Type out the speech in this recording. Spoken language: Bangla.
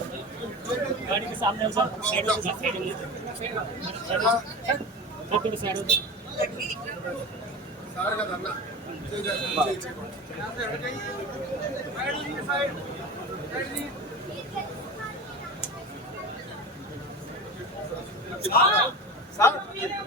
गाड़ी के सामने हो जाओ साइड हो जाओ साइड हो जाओ थोड़ी साइड हो जाओ